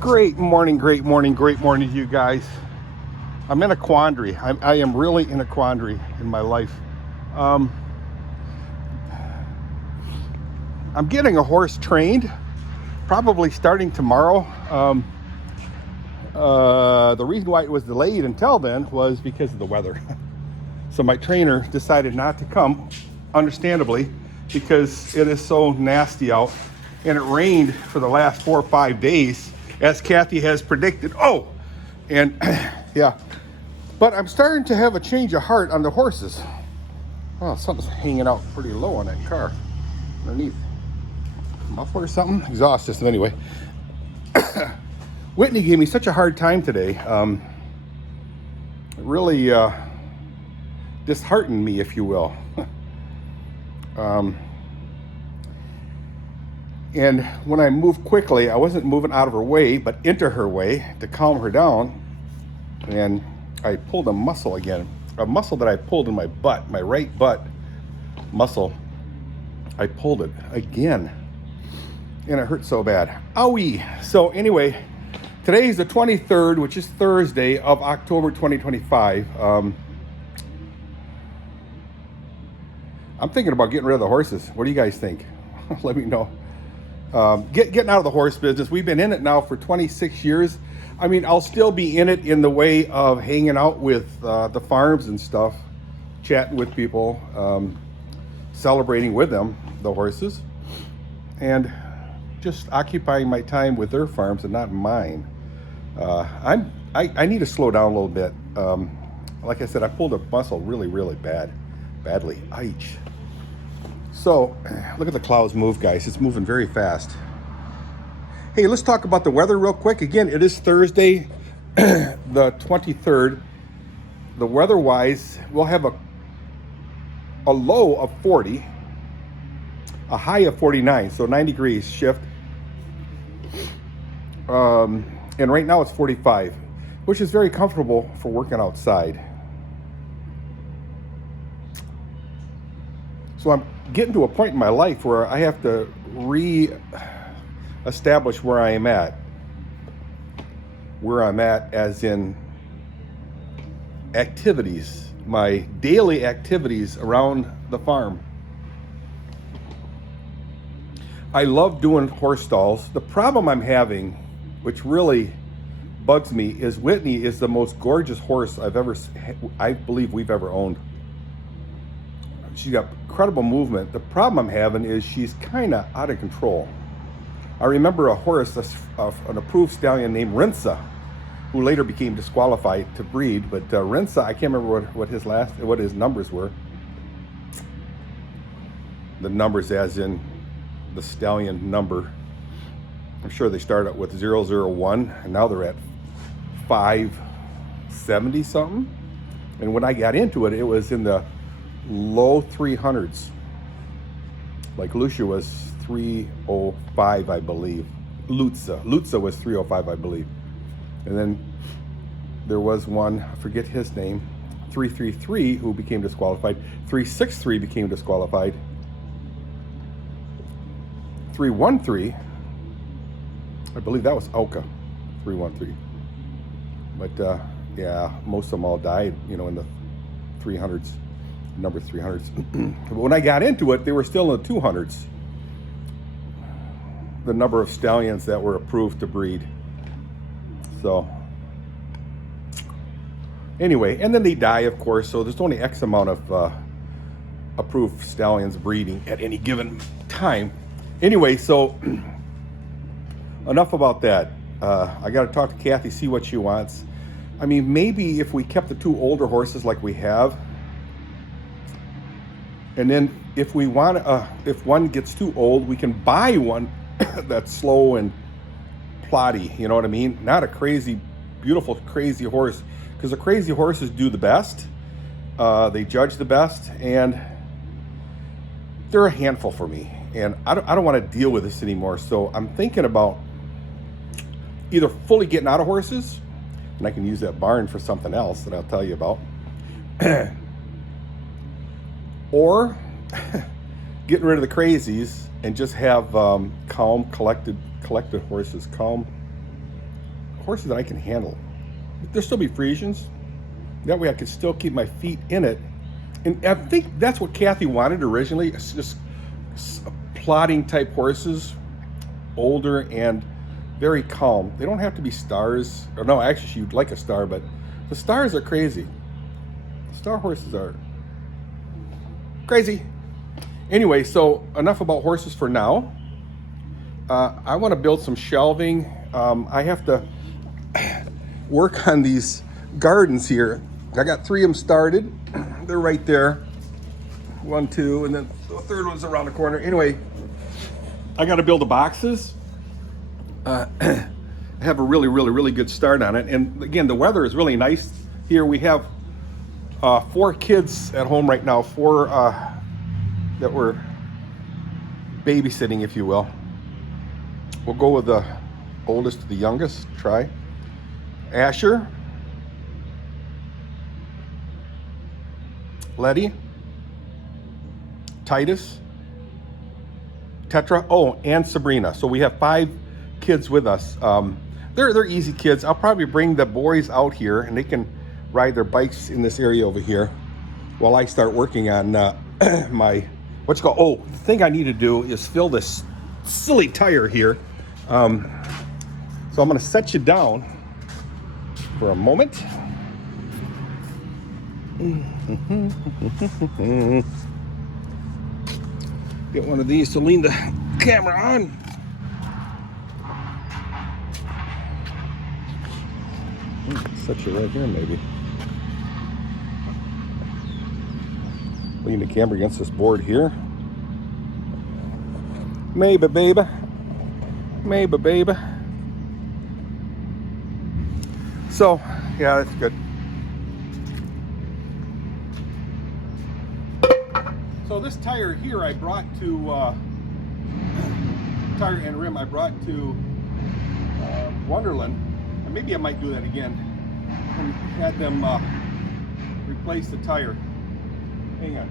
Great morning, great morning, great morning to you guys. I'm in a quandary. I am really in a quandary in my life. Um, I'm getting a horse trained, probably starting tomorrow. The reason why it was delayed until then was because of the weather. So my trainer decided not to come, understandably, because it is so nasty out. And it rained for the last 4 or 5 days, as Kathy has predicted. Oh, and yeah. But I'm starting to have a change of heart on the horses. Oh, something's hanging out pretty low on that car. Underneath. Muffler or something? Exhaust system, anyway. Whitney gave me such a hard time today. It really disheartened me, if you will. And when I moved quickly, I wasn't moving out of her way, but into her way to calm her down. And I pulled a muscle again, a muscle that I pulled in my butt, my right butt muscle. I pulled it again, and it hurt so bad. Owie! So anyway, today is the 23rd, which is Thursday of October 2025. I'm thinking about getting rid of the horses. What do you guys think? Let me know. Getting out of the horse business. We've been in it now for 26 years. I mean, I'll still be in it in the way of hanging out with the farms and stuff, chatting with people, celebrating with them, the horses, and just occupying my time with their farms and not mine. I need to slow down a little bit. Like I said, I pulled a muscle really badly. Ouch. So, look at the clouds move, guys. It's moving very fast. Hey, let's talk about the weather real quick. Again, it is Thursday, the 23rd. The weather-wise, we'll have a low of 40, a high of 49, so 9 degrees shift. And right now it's 45, which is very comfortable for working outside. So I'm getting to a point in my life where I have to re-establish where I am at. Where I'm at as in activities, my daily activities around the farm. I love doing horse stalls. The problem I'm having, which really bugs me, is Whitney is the most gorgeous horse I believe we've ever owned. She's got incredible movement. The problem I'm having is she's kind of out of control. I remember a horse, an approved stallion named Rinsa, who later became disqualified to breed. But Rinsa, I can't remember what his numbers were. The numbers as in the stallion number. I'm sure they started with 001, and now they're at 570 something. And when I got into it, it was in the low 300s. Like Lucia was 305, I believe. Lutza was 305, I believe. And then there was one, I forget his name, 333, who became disqualified. 363 became disqualified. 313, I believe that was Oka, 313. But yeah, most of them all died, in the 300s. Number 300s. But when I got into it, they were still in the 200s. The number of stallions that were approved to breed. So, anyway, and then they die, of course. So there's only X amount of approved stallions breeding at any given time. Anyway, so enough about that. I got to talk to Kathy, see what she wants. I mean, maybe if we kept the two older horses like we have. And then if we want, if one gets too old, we can buy one that's slow and plotty, you know what I mean? Not a crazy, beautiful, crazy horse, because the crazy horses do the best. They judge the best, and they're a handful for me. And I don't want to deal with this anymore. So I'm thinking about either fully getting out of horses, and I can use that barn for something else that I'll tell you about. Or getting rid of the crazies and just have calm, collected horses, calm horses that I can handle. There'll still be Friesians. That way I can still keep my feet in it. And I think that's what Kathy wanted originally. It's just plodding type horses, older and very calm. They don't have to be stars. Or no, actually she'd like a star, but the stars are crazy. Star horses are crazy. Anyway, so enough about horses for now. I want to build some shelving. I have to work on these gardens here. I got 3 of them started. They're right there. 1, 2, and then the third one's around the corner. Anyway, I got to build the boxes. I have a really good start on it. And again, the weather is really nice here. We have 4 kids at home right now, 4 that we're babysitting, if you will. We'll go with the oldest to the youngest. Try Asher, Letty, Titus, Tetra, oh, and Sabrina. So we have 5 kids with us. They're easy kids. I'll probably bring the boys out here and they can ride their bikes in this area over here while I start working on my, what's called, oh, the thing I need to do is fill this silly tire here. So I'm gonna set you down for a moment. Get one of these to lean the camera on. Set you right here, maybe. Lean the camera against this board here. Maybe, baby. Maybe, baby. So, yeah, that's good. So this tire here I brought to, tire and rim I brought to Wonderland. And maybe I might do that again and had them replace the tire. Hang on.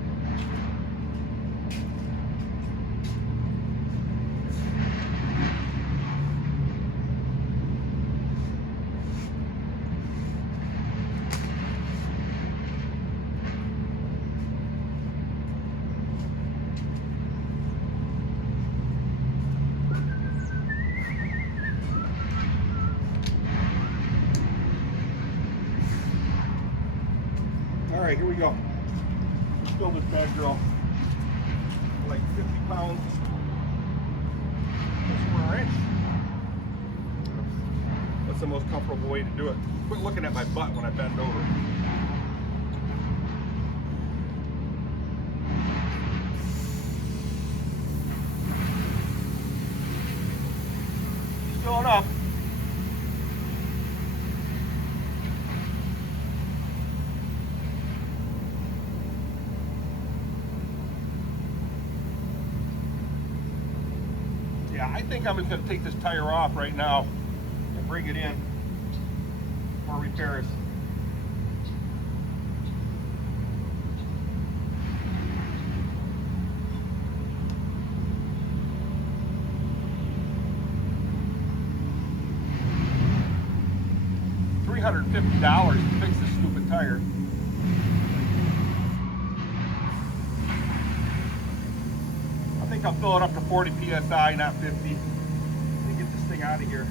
All right, here we go. Let's fill this bad girl. Like 50 pounds. That's the most comfortable way to do it. Quit looking at my butt when I bend over. Filling up. Yeah, I think I'm just going to take this tire off right now and bring it in for repairs. $350 to fix this stupid tire. I think I'll fill it up to 40 psi, not 50. Let me get this thing out of here.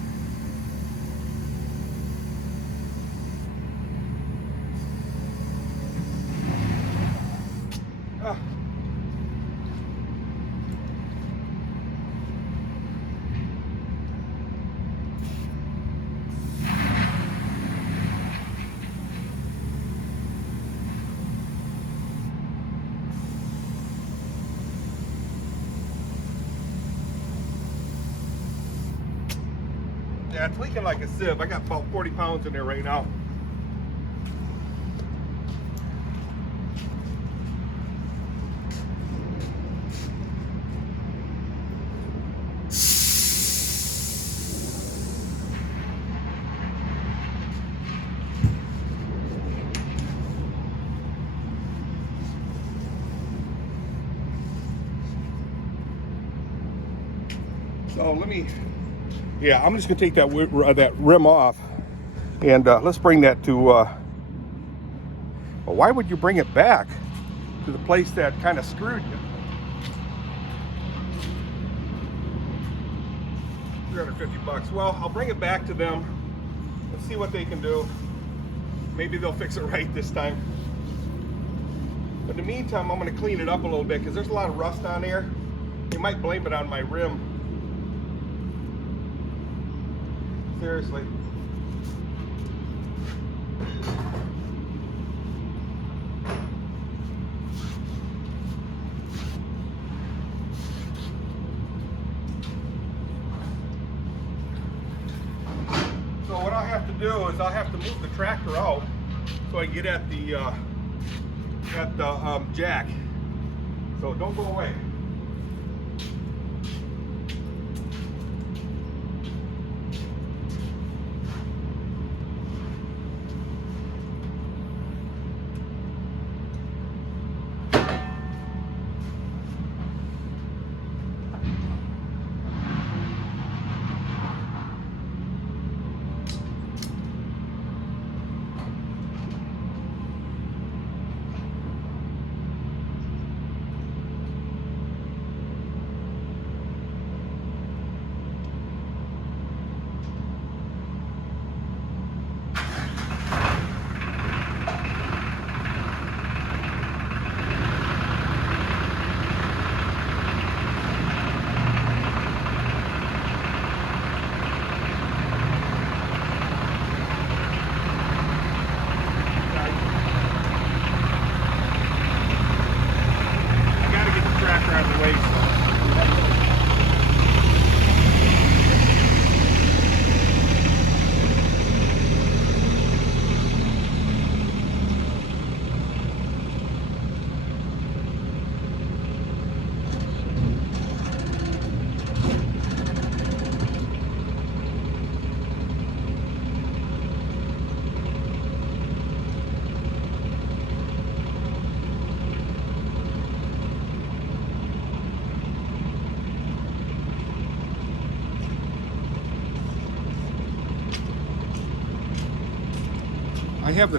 Yeah, it's leaking like a sieve. I got about 40 pounds in there right now. So let me, yeah, I'm just gonna take that rim off. And let's bring that to, well, why would you bring it back to the place that kind of screwed you? 350 bucks. Well, I'll bring it back to them. Let's see what they can do. Maybe they'll fix it right this time. But in the meantime, I'm going to clean it up a little bit because there's a lot of rust on there. You might blame it on my rim. Seriously. So what I'll have to do is I'll have to move the tractor out so I can get at the jack. So don't go away.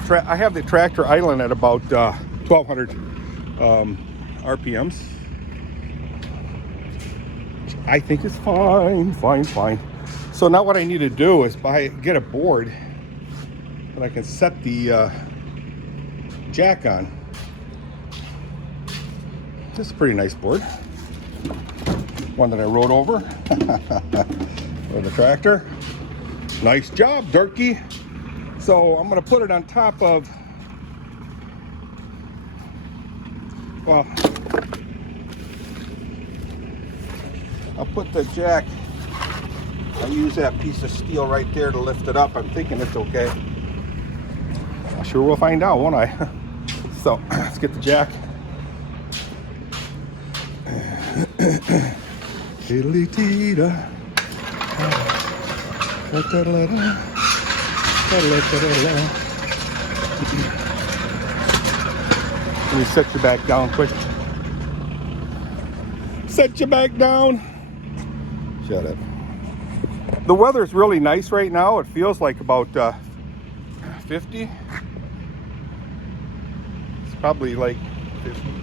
I have the tractor idling at about 1200 RPMs. Which I think is fine. So now what I need to do is get a board that I can set the jack on. This is a pretty nice board. One that I rode over with the tractor. Nice job, Dirky. So I'm going to put it on top of, well, I'll put the jack, I'll use that piece of steel right there to lift it up. I'm thinking it's okay. I'm sure we'll find out, won't I? So let's get the jack. Let me set you back down quick. Set you back down. Shut up. The weather's really nice right now. It feels like about 50. It's probably like 50.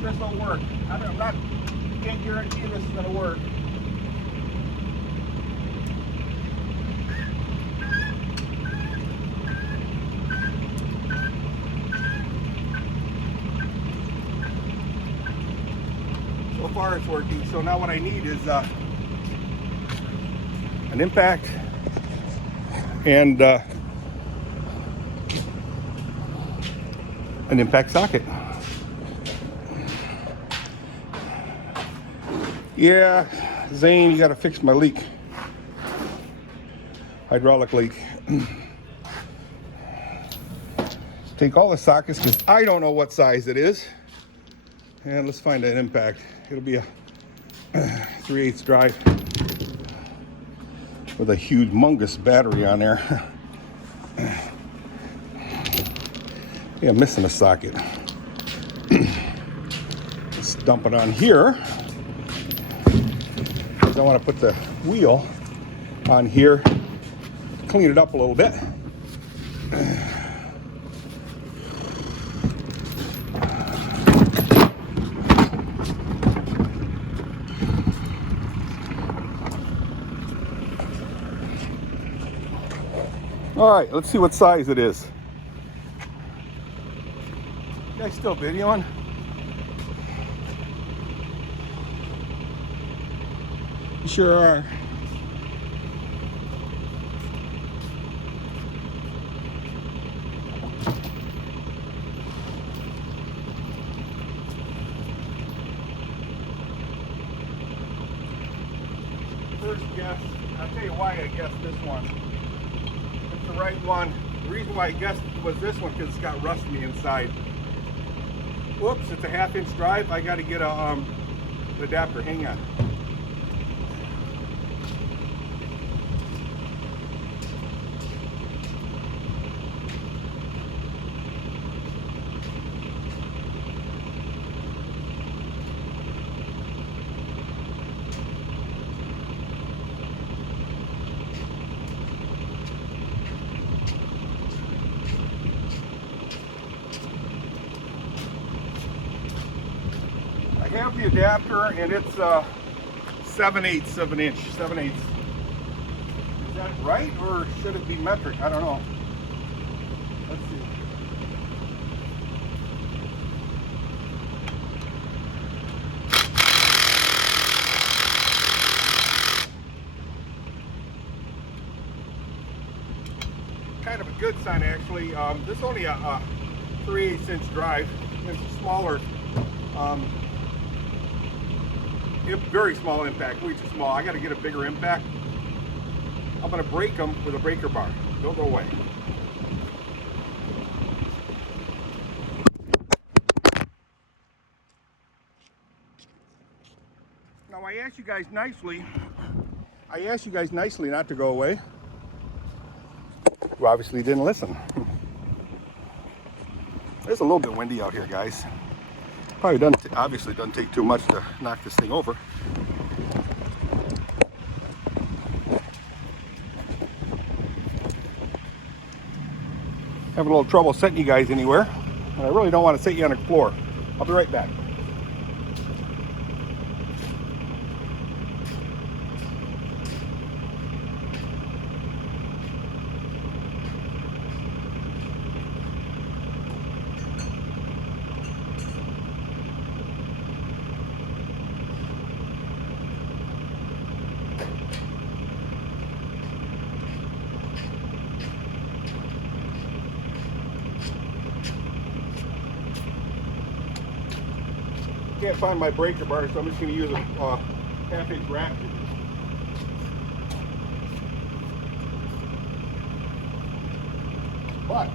This will work. Can't guarantee this is going to work. So far it's working. So now what I need is an impact and an impact socket. Yeah, Zane, you got to fix my leak. hydraulic leak. Take all the sockets because I don't know what size it is. And let's find an impact. It'll be a 3/8 drive with a humongous battery on there. Yeah, I'm missing a socket. Let's dump it on here. Because I want to put the wheel on here, clean it up a little bit. All right, let's see what size it is. You guys still videoing? You sure are. First guess, I'll tell you why I guessed this one. It's the right one. The reason why I guessed was this one because it's got rust on the inside. Whoops, it's a 1/2-inch drive. I got to get a adapter. Hang on. I have the adapter and it's 7/8 of an inch. 7/8. Is that right or should it be metric? I don't know. Let's see. Kind of a good sign actually. This is only a 3/8 inch drive. It's a smaller. Very small impact, way too small. I got to get a bigger impact. I'm going to break them with a breaker bar. Don't go away. Now I asked you guys nicely. Not to go away. You obviously didn't listen. It's a little bit windy out here, guys. Probably obviously doesn't take too much to knock this thing over. Having a little trouble setting you guys anywhere, and I really don't want to set you on the floor. I'll be right back. Can't find my breaker bar, so I'm just going to use a 1/2-inch ratchet. But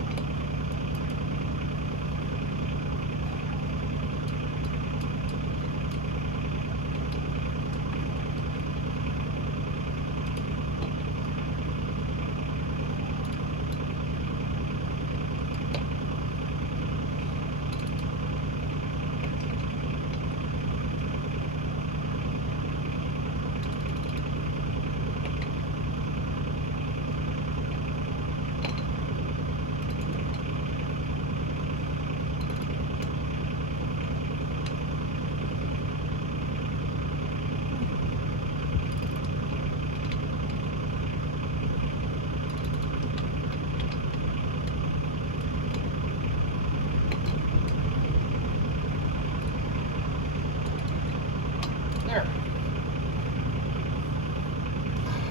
there.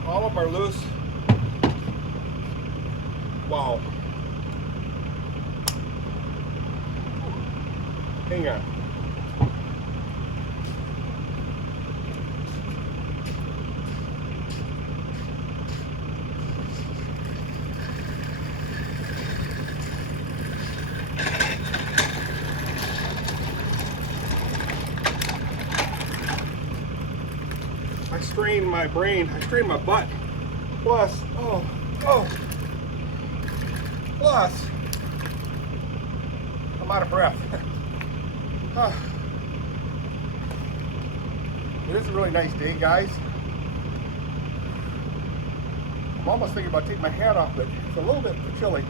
All of them are loose. Wow. Hang on. I strain my brain, I strain my butt. Plus, plus, I'm out of breath. It is a really nice day, guys. I'm almost thinking about taking my hat off, but it's a little bit chilly.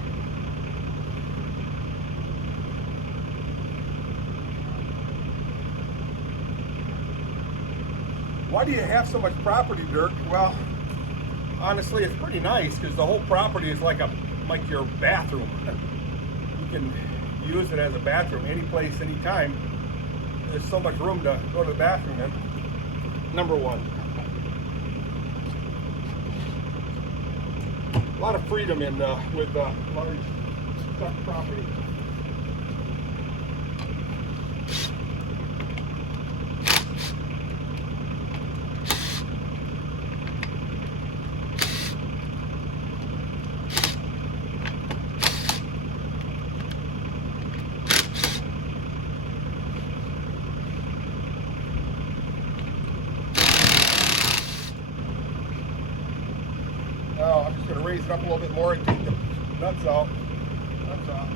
Why do you have so much property, Dirk? Well, honestly, it's pretty nice because the whole property is like your bathroom. You can use it as a bathroom any place, anytime. There's so much room to go to the bathroom in. Number one. A lot of freedom in with large stuff property. Now I'm just going to raise it up a little bit more and take the nuts out. Nuts out.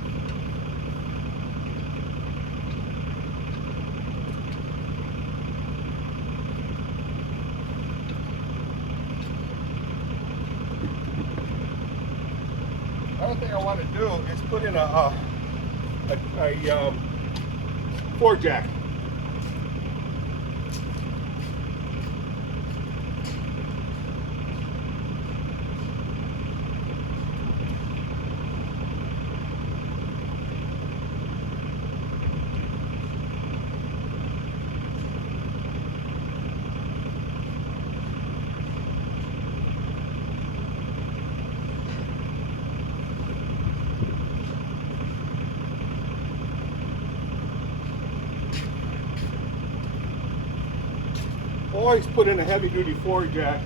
Another thing I want to do is put in a floor jack. Always put in a heavy duty floor jack.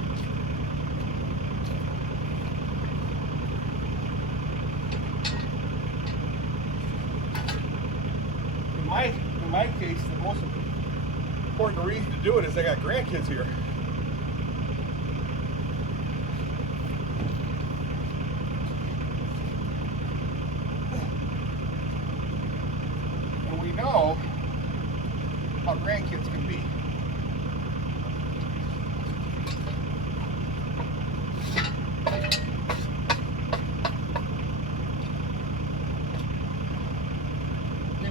In my case, the most important reason to do it is I got grandkids here. And we know how grandkids can be.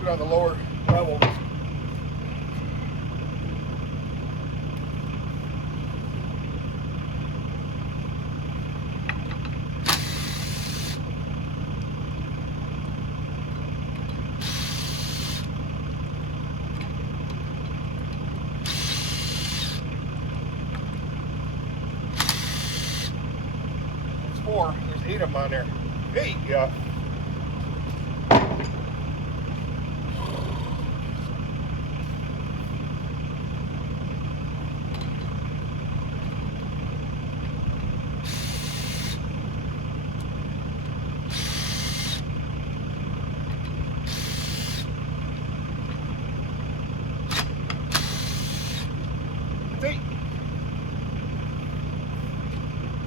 On the lower level. There's 4. There's 8 of them on there. 8, yeah.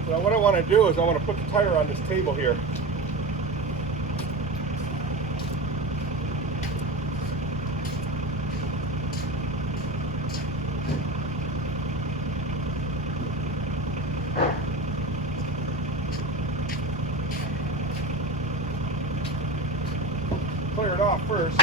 Now what I want to do is I want to put the tire on this table here. Clear it off first.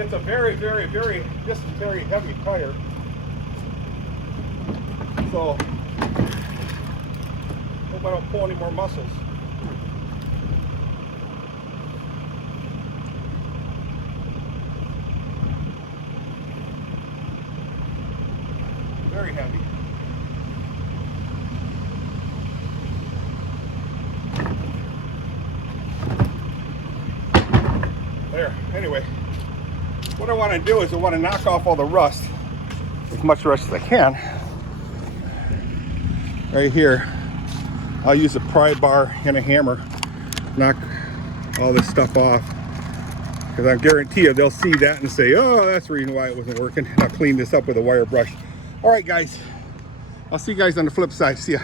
It's a very, very, very, just a very heavy tire. So, hope I don't pull any more muscles. Very heavy. There, anyway. What I want to do is I want to knock off all the rust, as much rust as I can, right here. I'll use a pry bar and a hammer, knock all this stuff off, because I guarantee you they'll see that and say, oh, that's the reason why it wasn't working. And I'll clean this up with a wire brush. All right, guys, I'll see you guys on the flip side. See ya.